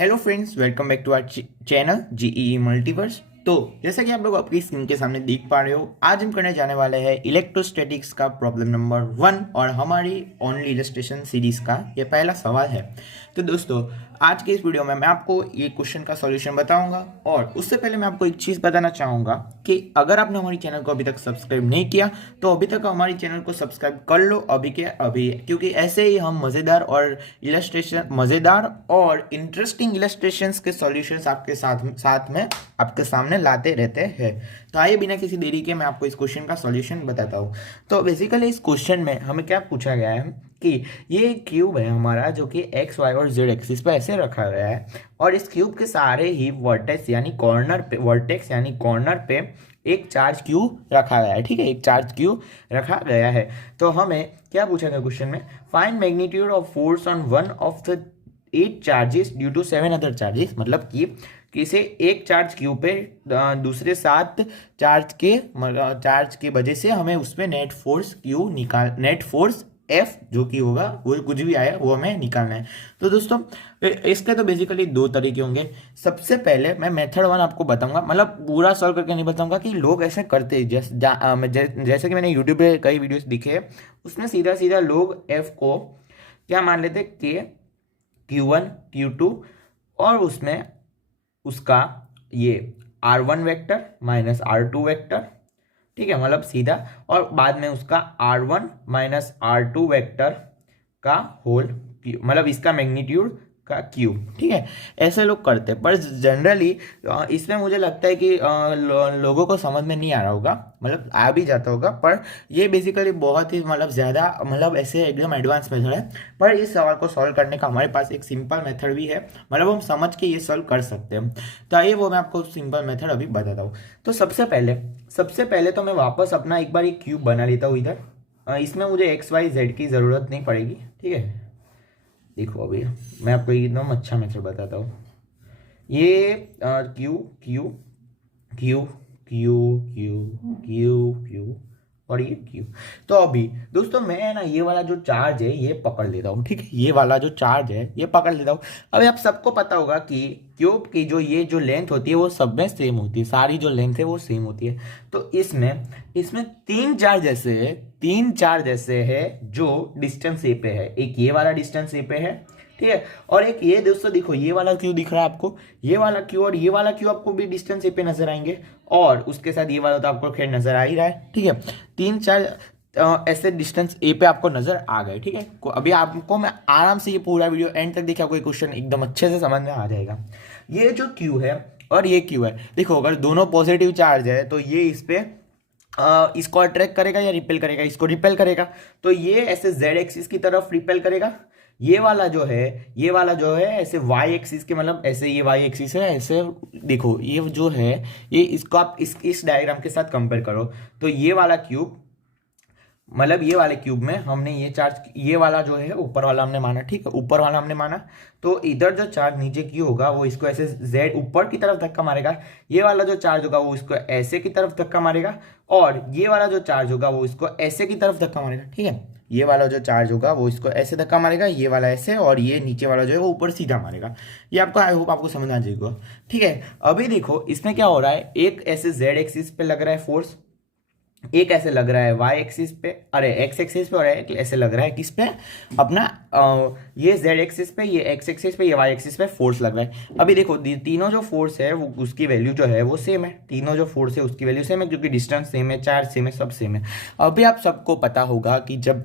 Hello friends, welcome back to our channel JEE Multiverse. तो जैसा कि आप लोग अपनी स्क्रीन के सामने देख पा रहे हो, आज हम करने जाने वाले हैं इलेक्ट्रोस्टैटिक्स का प्रॉब्लम नंबर 1 और हमारी ओनली इलस्ट्रेशन सीरीज का ये पहला सवाल है। तो दोस्तों, आज के इस वीडियो में मैं आपको ये क्वेश्चन का सॉल्यूशन बताऊंगा और उससे पहले मैं आपको एक चीज़ बताना चाहूँगा कि अगर आपने हमारी चैनल को अभी तक सब्सक्राइब नहीं किया तो अभी तक हमारी चैनल को सब्सक्राइब कर लो अभी के अभी, क्योंकि ऐसे ही हम मज़ेदार और इंटरेस्टिंग इलस्ट्रेशंस के सॉल्यूशंस आपके साथ में आपके सामने लाते रहते हैं। तो आइए बिना किसी देरी के मैं आपको इस क्वेश्चन का सॉल्यूशन बताता हूँ। तो बेसिकली इस क्वेश्चन में हमें क्या पूछा गया है कि ये क्यूब है हमारा, जो कि एक्स वाई और जेड एक्सिस पे ऐसे रखा गया है और इस क्यूब के सारे ही वर्टेक्स यानी कॉर्नर पे एक चार्ज क्यू रखा गया है। ठीक है, एक चार्ज क्यू रखा गया है। तो हमें क्या पूछा गया क्वेश्चन में, find magnitude of force on one of the 8 charges due to 7 other charges. मतलब कि किसी एक चार्ज क्यू पे दूसरे 7 चार्ज के वजह से हमें उसमें नेट फोर्स एफ जो कि होगा, वो कुछ भी आया वो हमें निकालना है। तो दोस्तों, इसके तो बेसिकली 2 तरीके होंगे। सबसे पहले मैं मेथड 1 आपको बताऊंगा, मतलब पूरा सॉल्व करके नहीं बताऊंगा कि लोग ऐसे करते हैं। जैसे कि मैंने यूट्यूब पे कई वीडियोस दिखे हैं, उसमें सीधा सीधा लोग एफ को क्या मान लेते, के Q1 Q2 और उसमें उसका ये R1 vector minus R2 vector, ठीक है, मतलब सीधा, और बाद में उसका R1 माइनस R2 वेक्टर का होल, मतलब इसका मैग्नीट्यूड का क्यूब। ठीक है, ऐसे लोग करते हैं, पर जनरली इसमें मुझे लगता है कि लोगों को समझ में नहीं आ रहा होगा, मतलब आ भी जाता होगा, पर ये बेसिकली बहुत ही मतलब ज़्यादा मतलब ऐसे एकदम एडवांस मेथड है। पर इस सवाल को सॉल्व करने का हमारे पास एक सिंपल मेथड भी है, मतलब हम समझ के ये सॉल्व कर सकते हैं। तो आइए वो मैं आपको सिंपल मेथड अभी बताता हूँ। तो सबसे पहले तो मैं वापस अपना एक बार एक क्यूब बना लेता हूँ इधर। इसमें मुझे एक्स वाई जेड की ज़रूरत नहीं पड़ेगी। ठीक है, देखो अभी मैं आपको एकदम अच्छा मेथड बताता हूँ। ये Q Q Q Q Q Q Q और ये क्यू। तो अभी दोस्तों मैं ना ये वाला जो चार्ज है ये पकड़ लेता हूँ। ठीक है, ये वाला जो चार्ज है ये पकड़ लेता हूँ। अभी आप सबको पता होगा कि क्यूब की जो लेंथ होती है वो सब में सेम होती है, सारी जो लेंथ है वो सेम होती है। तो इसमें 3 चार्ज ऐसे है जो डिस्टेंस ए पे है। एक ये वाला डिस्टेंस ए पे है, ठीक है, और एक ये दोस्तों देखो, ये वाला क्यू दिख रहा है आपको, ये वाला क्यू और ये वाला क्यू आपको भी डिस्टेंस ए पे नजर आएंगे, और उसके साथ ये वाला तो आपको खैर नजर आ ही रहा है। ठीक है, 3 4 ऐसे डिस्टेंस ए पे आपको नजर आ गए। ठीक है, अभी आपको मैं आराम से ये पूरा वीडियो एंड तक देखिए, आपको ये क्वेश्चन एकदम अच्छे से समझ में आ जाएगा। ये जो क्यू है और ये क्यू है, देखो अगर दोनों पॉजिटिव चार्ज है तो ये इस पे इसको अट्रैक्ट करेगा या रिपेल करेगा, इसको रिपेल करेगा। तो ये ऐसे जेड एक्सिस की तरफ रिपेल करेगा। ये वाला जो है ऐसे वाई एक्सिस के, मतलब ऐसे ये वाई एक्सिस है, ऐसे देखो ये जो है, ये इसको आप इस डायग्राम के साथ कंपेयर करो। तो ये वाला क्यूब, मतलब ये वाले क्यूब में हमने ये चार्ज, ये वाला जो है ऊपर वाला हमने माना। ठीक है, ऊपर वाला हमने माना, तो इधर जो चार्ज नीचे क्यू होगा वो इसको ऐसे जेड ऊपर की तरफ धक्का मारेगा। ये वाला जो चार्ज होगा वो इसको ऐसे की तरफ धक्का मारेगा, और ये वाला जो चार्ज होगा वो इसको ऐसे की तरफ धक्का मारेगा। ठीक है, ये वाला जो चार्ज होगा वो इसको ऐसे धक्का मारेगा, ये वाला ऐसे, और ये नीचे वाला जो है वो ऊपर सीधा मारेगा। ये आपको, आई होप आपको समझ आ जाएगा। ठीक है, अभी देखो इसमें क्या हो रहा है, एक ऐसे जेड एक्सिस पे लग रहा है फोर्स, एक ऐसे लग रहा है वाई एक्सिस पे, अरे एक्स एक्सिस पे, और एक ऐसे लग रहा है किस पे, अपना ये जेड एक्सिस पे, ये एक्स एक्सिस पे, ये वाई एक्सिस पे फोर्स लग रहा है। अभी देखो तीनों जो फोर्स है वो उसकी वैल्यू जो है वो सेम है, तीनों जो फोर्स है उसकी वैल्यू सेम है, क्योंकि डिस्टेंस सेम है, चार्ज सेम है, सब सेम है। अभी आप सबको पता होगा कि जब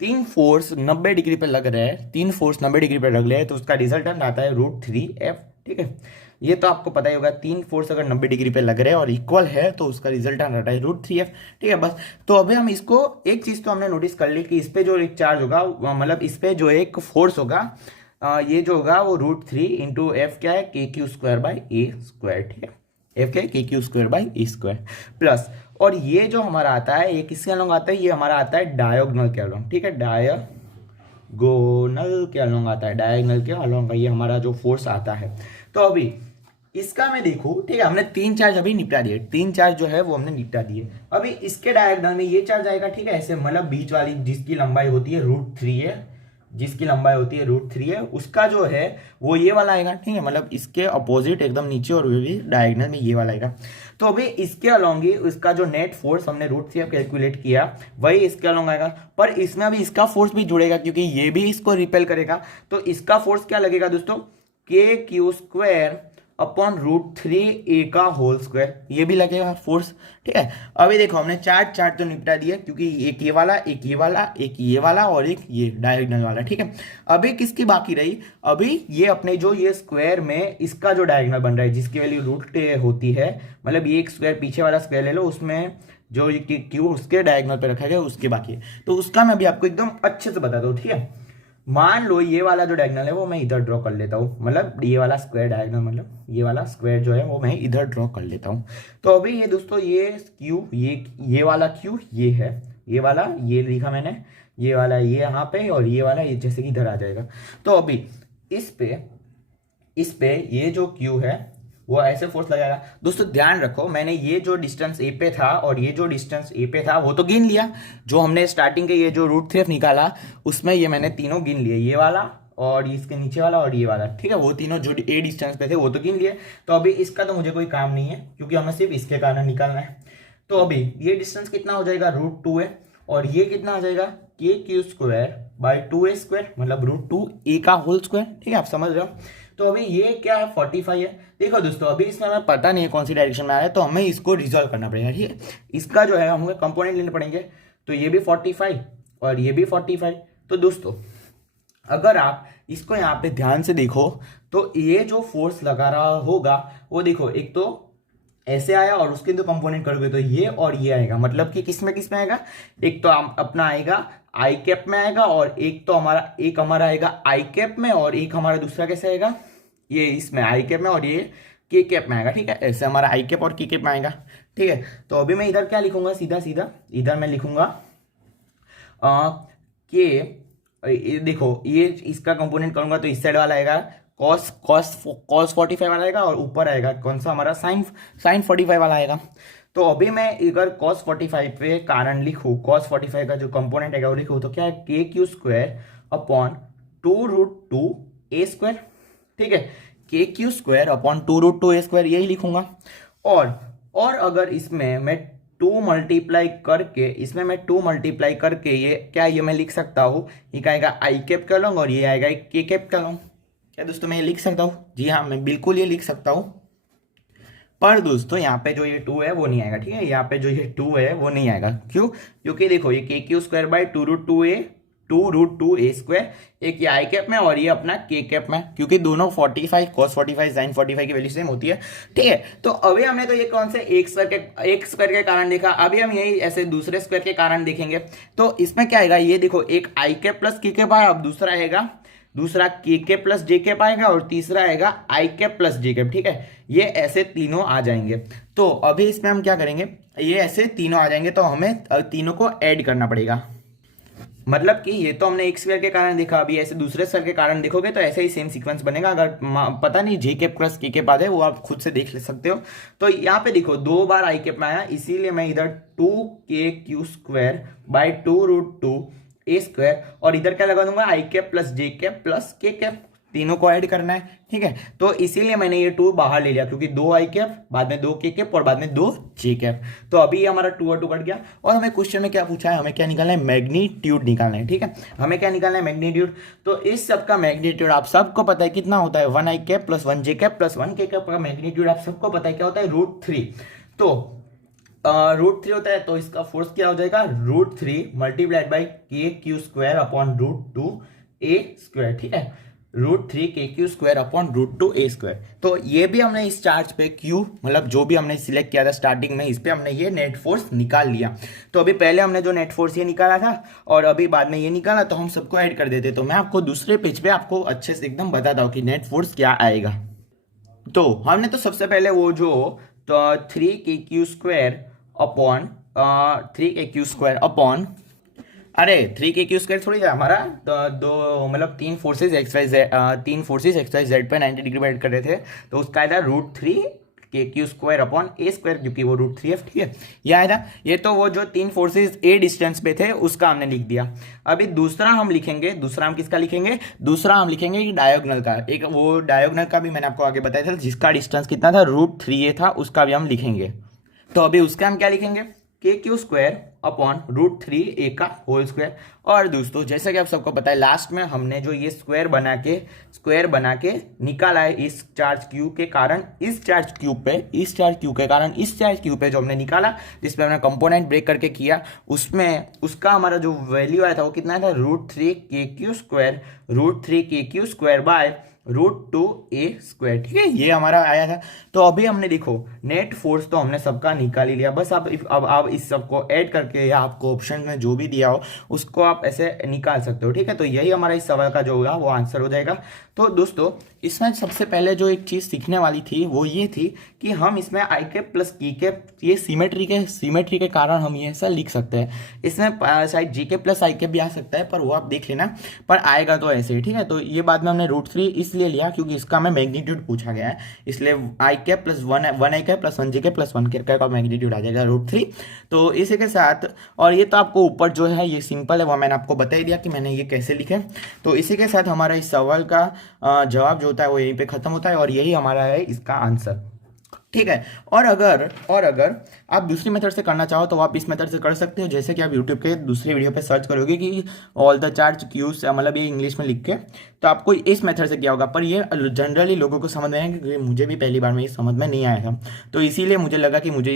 तीन फोर्स 90 डिग्री पे लग रहे हैं, 3 फोर्स 90 डिग्री पे लग रहे हैं, तो उसका रिजल्टेंट आता है √3F। ठीक है, ये तो आपको पता ही होगा, 3 फोर्स अगर 90 डिग्री पे लग रहे हैं और इक्वल है तो उसका रिजल्ट आता है √3F। ठीक है, बस। तो अभी हम इसको, एक चीज तो हमने नोटिस कर ली कि इस पे जो एक चार्ज होगा, मतलब इस पे जो एक फोर्स होगा, ये जो होगा वो √3 इंटू एफ क्या है, KQ²/A²। ठीक है, एफ क्या है, KQ²/A² प्लस, और ये जो हमारा आता है ये किसके अलॉन्ग आता है, ये हमारा आता है डायगोनल के अलॉन्ग। ठीक है, डायगोनल के अलॉन्ग आता है, डायगोनल के अलॉन्ग ये हमारा जो फोर्स आता है। तो अभी इसका मैं देखूं, ठीक है, हमने 3 चार्ज अभी निपटा दिए, 3 चार्ज जो है वो हमने निपटा दिए। अभी इसके डायगोनल में ये चार्ज आएगा। ठीक है, ऐसे मतलब बीच वाली जिसकी लंबाई होती है √3 है, जिसकी लंबाई होती है √3 है, उसका जो है वो ये वाला आएगा, ठीक है, मतलब इसके अपोजिट एकदम नीचे और भी डायगोनल में ये वाला आएगा। तो अभी इसके अलोंग ही उसका जो नेट फोर्स हमने √3 कैलकुलेट किया वही इसके अलोंग आएगा, पर इसमें अभी इसका फोर्स भी जुड़ेगा क्योंकि ये भी इसको रिपेल करेगा। तो इसका फोर्स क्या लगेगा दोस्तों, KQ² अपॉन √3 A का होल स्क्वायर, ये भी लगेगा फोर्स, ठीक है। अभी देखो हमने चार्ट तो निपटा दिया क्योंकि एक ये वाला, एक ये वाला, एक ये वाला और एक ये डायगोनल वाला, ठीक है। अभी किसकी बाकी रही, अभी ये अपने जो ये स्क्वायर में इसका जो डायगोनल बन रहा है जिसकी वैल्यू √3 होती है, मतलब ये एक स्क्वायर पीछे वाला स्क्वायर ले लो, उसमें जो क्यू उसके डायगोनल पे रखा गया उसके बाकी है, तो उसका मैं भी आपको एकदम अच्छे से बता दूँ, ठीक है। मान लो ये वाला जो डायगोनल है वो मैं इधर ड्रॉ कर लेता हूँ, मतलब ये वाला स्क्वायर डायगोनल, मतलब ये वाला स्क्वायर जो है वो मैं इधर ड्रॉ कर लेता हूँ। तो अभी ये दोस्तों ये क्यू, ये वाला क्यू ये है, ये वाला ये लिखा मैंने, ये वाला ये यहाँ पे और ये वाला ये जैसे कि इधर आ जाएगा। तो अभी इस पे ये जो क्यू है वो ऐसे फोर्स लगाएगा। दोस्तों ध्यान रखो, मैंने ये जो डिस्टेंस ए पे था और ये जो डिस्टेंस ए पे था वो तो गिन लिया, जो हमने स्टार्टिंग के ये जो √3 निकाला उसमें ये मैंने तीनों गिन लिए, ये वाला और इसके नीचे वाला और ये वाला, ठीक है, वो तीनों जो ए डिस्टेंस पे थे वो तो गिन लिए। तो अभी इसका तो मुझे कोई काम नहीं है क्योंकि हमें सिर्फ इसके कारण निकालना है। तो अभी ये डिस्टेंस कितना हो जाएगा, √2 है, और ये कितना आ जाएगा KQ²/2A², मतलब √2A का होल स्क्वायर, ठीक है, आप समझ रहे हो। तो अभी ये क्या है 45 है। देखो दोस्तों अभी इसमें हमें पता नहीं है कौन सी डायरेक्शन में आ रहा है, तो हमें इसको रिजॉल्व करना पड़ेगा, ठीक है। इसका जो है हमें कंपोनेंट लेने पड़ेंगे, तो ये भी 45 और ये भी 45। तो दोस्तों अगर आप इसको यहाँ पे ध्यान से देखो तो ये जो फोर्स लगा रहा होगा वो देखो एक तो ऐसे आया और उसके दो कंपोनेंट करोगे तो ये और ये आएगा, मतलब कि किसमें किसमें आएगा, एक तो अपना आएगा आई कैप में आएगा और एक हमारा आएगा आई कैप में और एक हमारा दूसरा कैसे आएगा, ये इसमें आई कैप में और ये के कैप में आएगा, ठीक है। ऐसे हमारा आई कैप और के कैप में आएगा, ठीक है। तो अभी मैं इधर क्या लिखूंगा, सीधा सीधा इधर मैं लिखूंगा के, देखो ये इसका कंपोनेंट करूंगा तो इस साइड वाला आएगा कॉस 45 वाला आएगा और ऊपर आएगा कौन सा हमारा साइन 45 वाला आएगा। तो अभी मैं अगर cos 45 पे कारण लिखूँ, cos 45 का जो कंपोनेंट है वो लिखूँ तो क्या है KQ² अपॉन 2√2A², ठीक है, KQ² अपॉन 2√2A² यही लिखूंगा। और अगर इसमें मैं 2 मल्टीप्लाई करके ये क्या ये मैं लिख सकता हूँ, ये आएगा आई कैप का लॉन्ग और ये आएगा के कैप का लॉन्ग। क्या दोस्तों मैं ये लिख सकता हूँ, जी हाँ मैं बिल्कुल ये लिख सकता हूँ। पर दोस्तों यहाँ पे जो ये 2 है वो नहीं आएगा, ठीक है, यहाँ पे जो ये 2 है वो नहीं आएगा, क्यों, क्योंकि देखो ये KQ² 2√2A², एक ये आई कैप में और ये अपना के कैप में, क्योंकि दोनों 45 cos 45 sin 45 की वैल्यू सेम होती है, ठीक है। तो अभी हमने तो ये कौन से एक स्क्वायर के कारण देखा, अभी हम यही ऐसे दूसरे स्क्वायर के कारण देखेंगे। तो इसमें क्या आएगा, ये देखो एक आई कैप प्लस के कैप आया, अब दूसरा के कैप प्लस जे कैप आएगा और तीसरा आएगा आई कैप प्लस जे कैप, ठीक है, ये ऐसे तीनों आ जाएंगे। तो अभी इसमें हम क्या करेंगे, ये ऐसे तीनों आ जाएंगे तो हमें तीनों को ऐड करना पड़ेगा, मतलब कि ये तो हमने एक स्क्वायर के कारण देखा, अभी ऐसे दूसरे स्क्वायर के कारण देखोगे तो ऐसे ही सेम सीक्वेंस बनेगा। अगर पता नहीं जे कैप प्लस के कैप आ जाए वो आप खुद से देख ले सकते हो। तो यहाँ पे देखो 2 बार आई कैप में आया, इसीलिए मैं इधर 2KQ²/2√2A² और इधर क्या लगा दूंगा आई कैप प्लस जे कैप प्लस के कैप, तीनों को ऐड करना है, ठीक है। तो इसीलिए मैंने ये 2 बाहर ले लिया, क्योंकि 2 आई कैप बाद में 2 के कैप और बाद में 2 जे कैप। तो अभी ये हमारा 2 और 2 कट गया और हमें क्वेश्चन में क्या पूछा है, हमें क्या निकालना है, मैग्नीट्यूड निकालना है, ठीक है। हमें क्या निकालना है, मैग्नीट्यूड। तो इस सब का मैग्नीट्यूड आप सबको पता है कितना होता है, 1 आई कैप प्लस 1 जे कैप प्लस 1 के कैप का मैग्नीट्यूड आप सबको पता है क्या होता है, √3। तो √3 होता है तो इसका फोर्स क्या हो जाएगा, √3 multiplied by KQ² upon √2A², ठीक है, √3 KQ² अपॉन √2A²। तो ये भी हमने इस चार्ज पे Q मतलब जो भी हमने सिलेक्ट किया था स्टार्टिंग में, इस पे हमने ये नेट फोर्स निकाल लिया। तो अभी पहले हमने जो नेट फोर्स ये निकाला था और अभी बाद में ये निकाला, तो हम सबको ऐड कर देते। तो मैं आपको दूसरे पेज पे आपको अच्छे से एकदम बताता हूँ कि नेट फोर्स क्या आएगा। तो हमने तो सबसे पहले वो जो 3KQ² upon 3KQ² upon 3KQ² थोड़ी है हमारा, दो मतलब तीन फोर्सेज XYZ पे 90 डिग्री में ऐड कर रहे थे, तो उसका आएगा √3 KQ² अपॉन A² क्योंकि वो √3 है, ठीक है, ये आया था। ये तो वो जो 3 फोर्सेज A डिस्टेंस पे थे उसका हमने लिख दिया। अभी दूसरा हम लिखेंगे, दूसरा हम किसका लिखेंगे, दूसरा हम लिखेंगे डायगोनल का। एक वो डायगोनल का भी मैंने आपको आगे बताया था, जिसका डिस्टेंस कितना था, √3A था, उसका भी हम लिखेंगे। तो अभी उसका हम क्या लिखेंगे, KQ² अपॉन √3A का होल स्क्वायर। और दोस्तों जैसा कि आप सबको पता है, लास्ट में हमने जो ये स्क्वायर बना के निकाला है इस चार्ज क्यू के कारण, इस चार्ज क्यू के कारण इस चार्ज क्यू पे जो हमने निकाला, जिसपे हमने कंपोनेंट ब्रेक करके किया, उसमें उसका हमारा जो वैल्यू आया था वो कितना था, √3KQ² बाय √2A², ठीक है, ये हमारा आया था। तो अभी हमने देखो नेट फोर्स तो हमने सबका निकाल ही लिया, बस अब आप इस सबको ऐड करके या आपको ऑप्शन में जो भी दिया हो उसको आप ऐसे निकाल सकते हो, ठीक है। तो यही हमारा इस सवाल का जो होगा वो आंसर हो जाएगा। तो दोस्तों इसमें सबसे पहले जो एक चीज़ सीखने वाली थी वो ये थी कि हम इसमें आई कैप प्लस की कैप, ये सीमेट्री के कारण हम ये ऐसा लिख सकते हैं। इसमें शायद जी के प्लस आई कैप भी आ सकता है, पर वो आप देख लेना, पर आएगा तो ऐसे ही, ठीक है। तो ये बाद में हमने √3 इसलिए लिया क्योंकि इसका हमें मैग्नीट्यूड पूछा गया है, इसलिए आई कैप प्लस वन आई कैप प्लस 1 जी के प्लस 1 के का मैग्नीट्यूड आ जाएगा √3। तो इसी के साथ, और ये तो आपको ऊपर जो है ये सिंपल है, वो मैंने आपको बता ही दिया कि मैंने ये कैसे लिखे। तो इसी के साथ हमारा इस सवाल का जवाब जो होता है वो यहीं पे खत्म होता है, और यही हमारा है इसका आंसर, ठीक है। और अगर आप दूसरी मेथड से करना चाहो तो आप इस मेथड से कर सकते हो, जैसे कि आप यूट्यूब के दूसरे वीडियो पे सर्च करोगे कि ऑल द चार्ज क्यूज, मतलब ये इंग्लिश में लिख के, तो आपको इस मेथड से किया होगा। पर ये जनरली लोगों को समझ में आएगा, क्योंकि मुझे भी पहली बार में ये समझ में नहीं आया था, तो इसीलिए मुझे लगा कि मुझे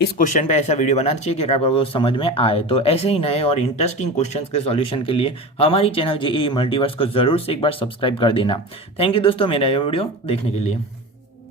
इस क्वेश्चन पे ऐसा वीडियो बनाना चाहिए कि आपको समझ में आए। तो ऐसे ही नए और इंटरेस्टिंग क्वेश्चंस के सॉल्यूशन के लिए हमारी चैनल JEE मल्टीवर्स को जरूर से एक बार सब्सक्राइब कर देना। थैंक यू दोस्तों मेरा ये वीडियो देखने के लिए।